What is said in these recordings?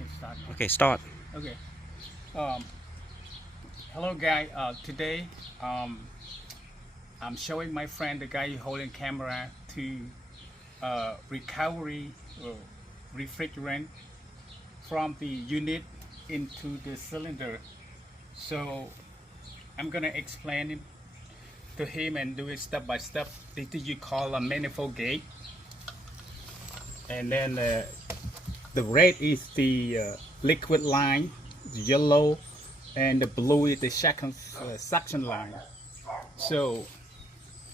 Okay, start. Okay, start. Okay. Um, Hello, guy. Today, I'm showing my friend, the guy holding camera, to recovery refrigerant from the unit into the cylinder. So I'm gonna explain it to him and do it step by step. This is you call a manifold gate, and then the red is the liquid line, the yellow, and the blue is the second suction line. So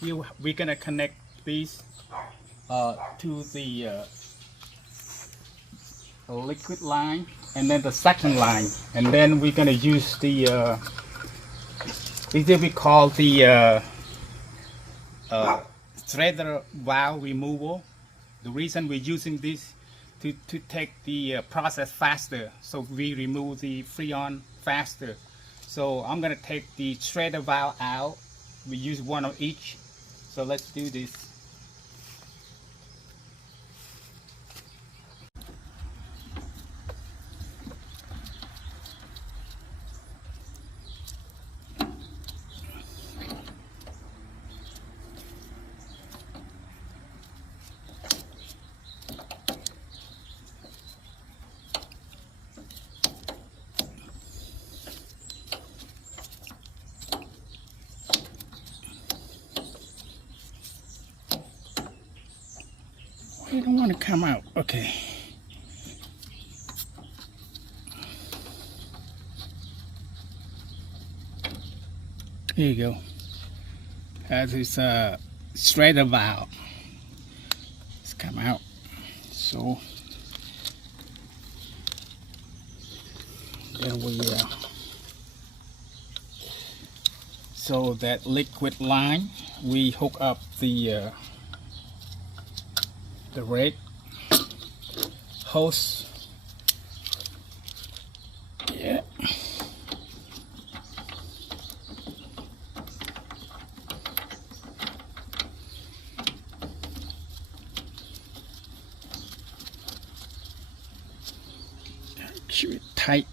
here we're gonna connect these to the liquid line and then the suction line, and then we're gonna use the this we call the threader valve removal. The reason we're using this to take the process faster, so we remove the freon faster. So I'm gonna take the threader valve out. We use one of each. So let's do this. I don't want to come out. Okay. Here you go. That is a threader valve. It's come out. So there we are. So that liquid line, we hook up the red hose. Yeah. Keep it tight.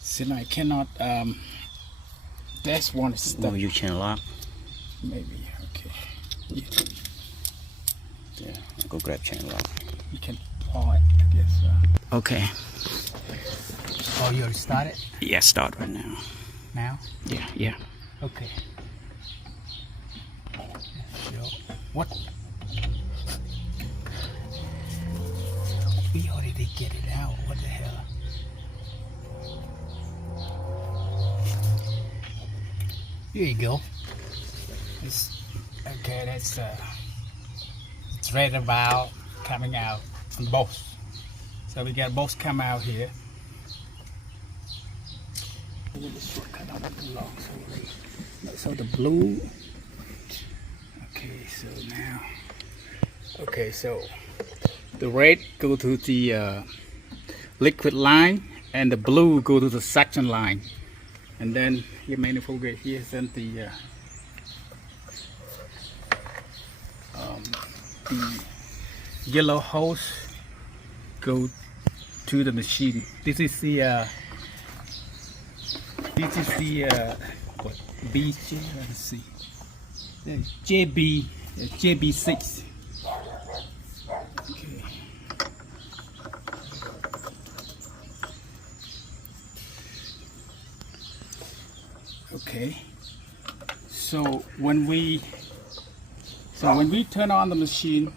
Since I cannot that's one stuck. Oh, you can lock. Maybe, okay. Yeah. Yeah, I'll go grab chain lock. You can pull it, I guess. Okay. Oh, you already started? Yeah, start right now. Now? Yeah. Okay. So, what? We already get it out. What the hell? Here you go. Okay, that's threader valve coming out on both. So we got both come out here. So the blue. Okay, so now. Okay, so the red go to the liquid line, and the blue go to the suction line, and then your manifold gate here, then the yellow hose go to the machine. This is the what, BJ? Let's see, JB6. Okay. Okay. So when we turn on the machine,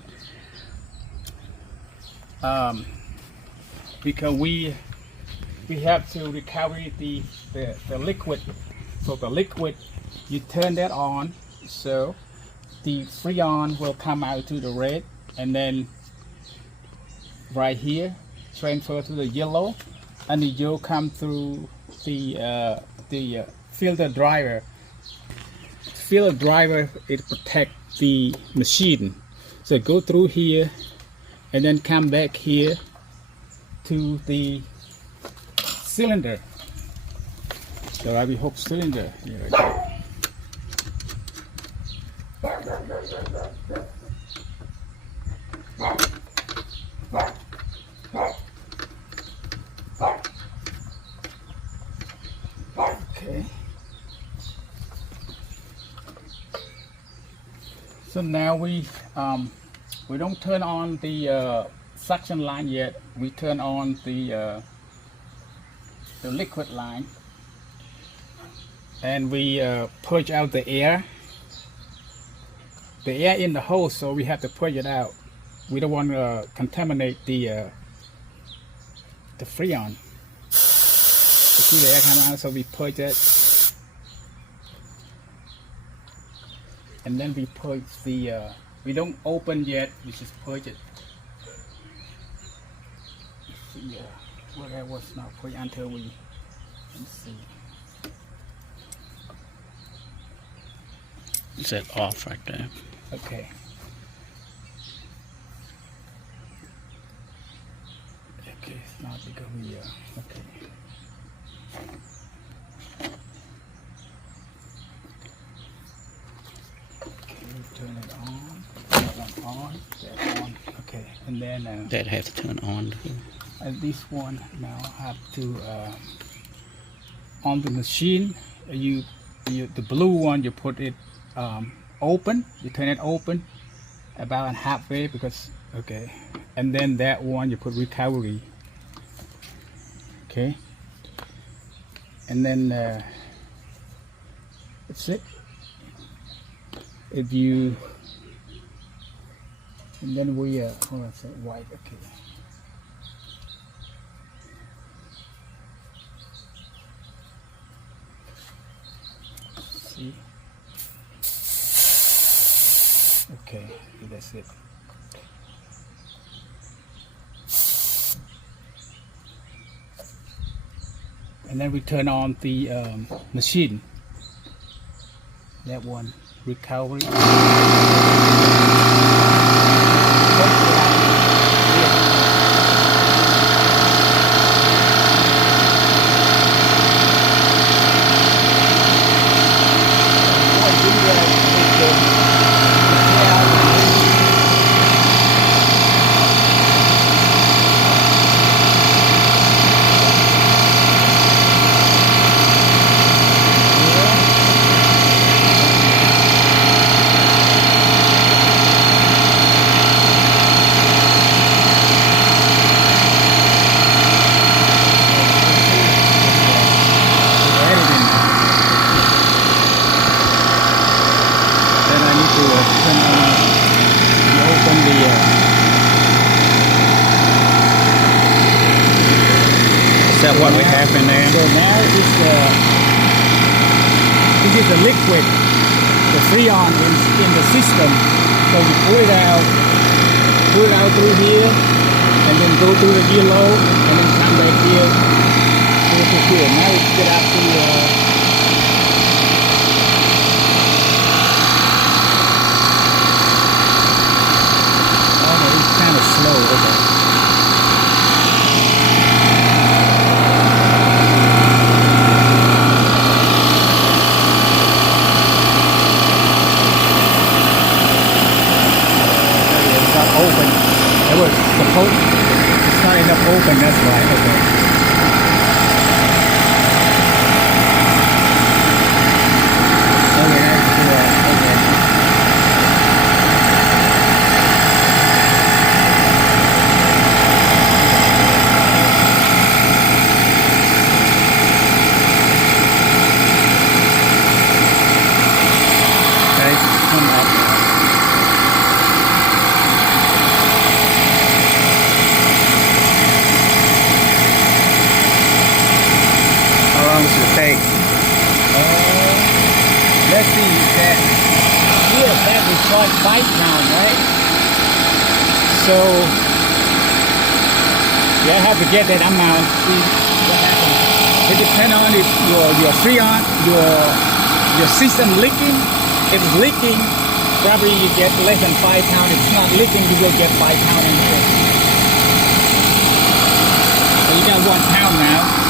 because we have to recover the liquid. So the liquid, you turn that on, so the freon will come out to the red, and then right here transfer to the yellow, and the yellow come through the filter driver. Filter driver, it protects the machine, so go through here and then come back here to the cylinder. So I will hook cylinder here. So now we don't turn on the suction line yet. We turn on the liquid line, and we purge out the air in the hose. So we have to purge it out. We don't want to contaminate the Freon. You see the air coming out, so we purge it, and then we purge the. We don't open yet. We just purge it. See, well, that was not purged until we. Let's see. Is that off right there? Okay. Okay, it's not because we okay. Okay, turn it on. That one on. That one. Okay, and then That has to turn on. and this one now have to on the machine. You the blue one, you put it open. You turn it open about halfway because okay, and then that one you put recovery. Okay, and then that's it. If you and then we hold on a second, white. Okay. See. Okay, that's it. And then we turn on the machine. That one, recovery. Is that what we have in there? So now this is the liquid, the Freon in the system. So we pull it out through here, and then go through the yellow, and then come back here, go to here. Now we get up to it's kind of slow. Okay. Open. It was supposed. It's not enough open. That's why. Okay. Okay, that's good. Okay. Okay, come up. Take. Let's see that here that is short 5 pound, right? So you have to get that amount. See what happens. It depends on if your Freon, your system leaking. If it's leaking, probably you get less than 5 pound. If it's not leaking, you will get 5 pound in here. So you got 1 pound now.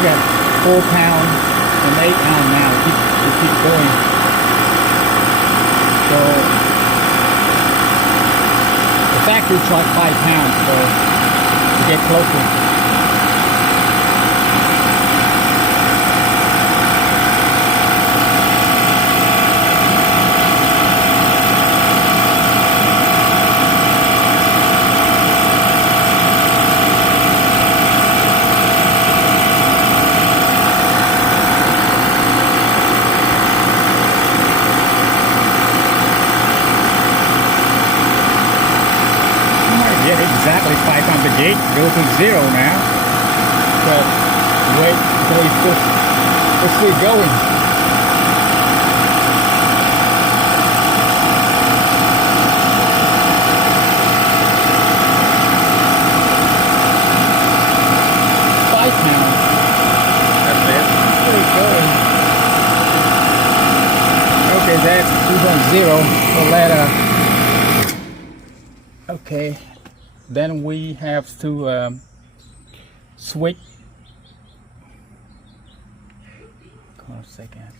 look at 4 pound and 8 pound now. It keep going. So the factory charge 5 pounds, so to get closer. Exactly 500 gauge, go to 0 now. But wait until it's still going. Five pounds. That's it. Still going. Okay, that's 2.0. So let okay. Then we have to switch. Hold on a second.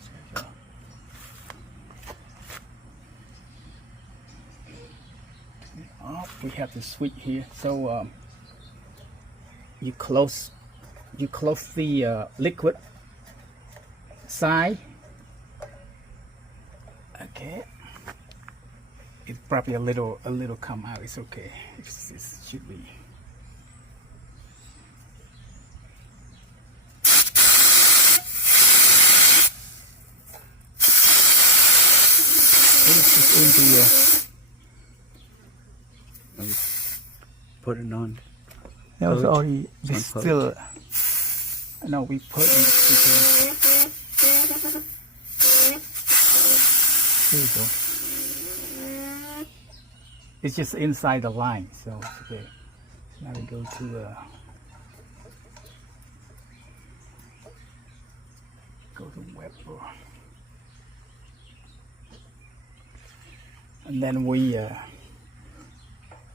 Oh, we have to switch here. So you close the liquid side. Okay. It's probably a little come out. It's okay. It should be. It's just in the. Let me put it on. That was already. It's It's on still. No, we put it. Here you go. It's just inside the line, so it's okay. So now we go to Weber, and then we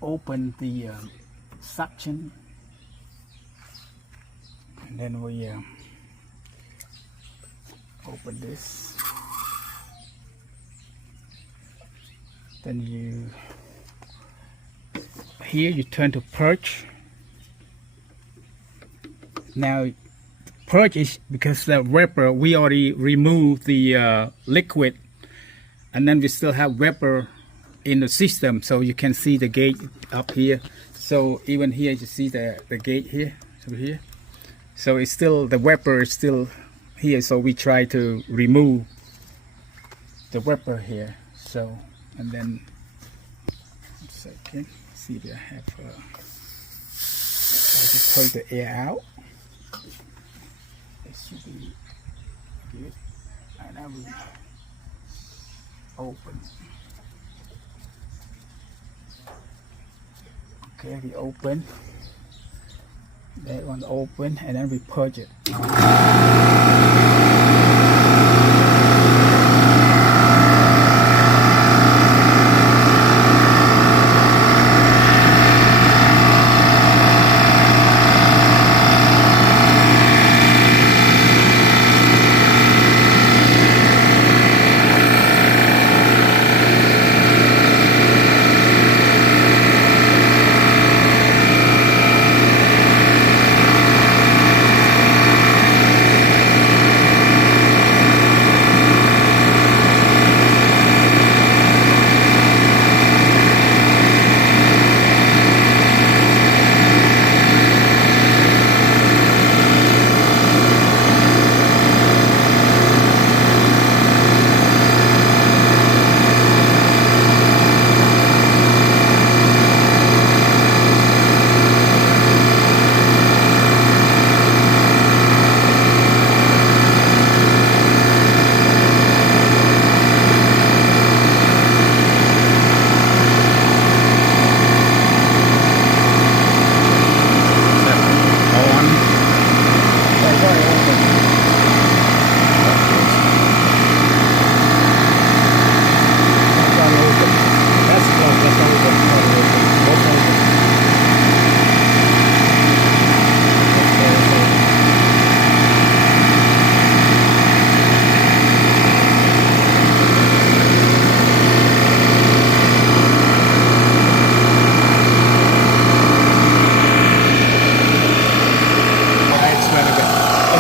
open the suction, and then we open this. Then here you turn to purge. Now purge is because the vapor, we already removed the liquid, and then we still have vapor in the system, so you can see the gauge up here. So even here you see the gauge here, over here. So it's still, the vapor is still here, so we try to remove the vapor here. So, and then one second, see if I have I just pull the air out. It should be good. And I will open. Okay, we open. That one open, and then we purge it.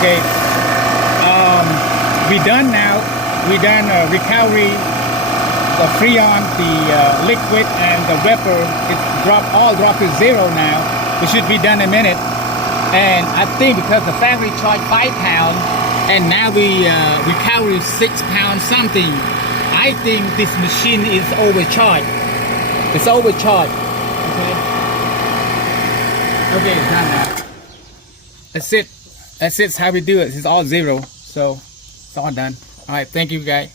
Okay. We done now. We done recovery, the freon, the liquid, and the vapor. It all dropped to zero now. It should be done in a minute. And I think because the factory charged £5, and now we recover £6 something. I think this machine is overcharged. It's overcharged. Okay. Okay, it's done now. That's it. That's how we do it. It's all zero. So it's all done. All right. Thank you, guys.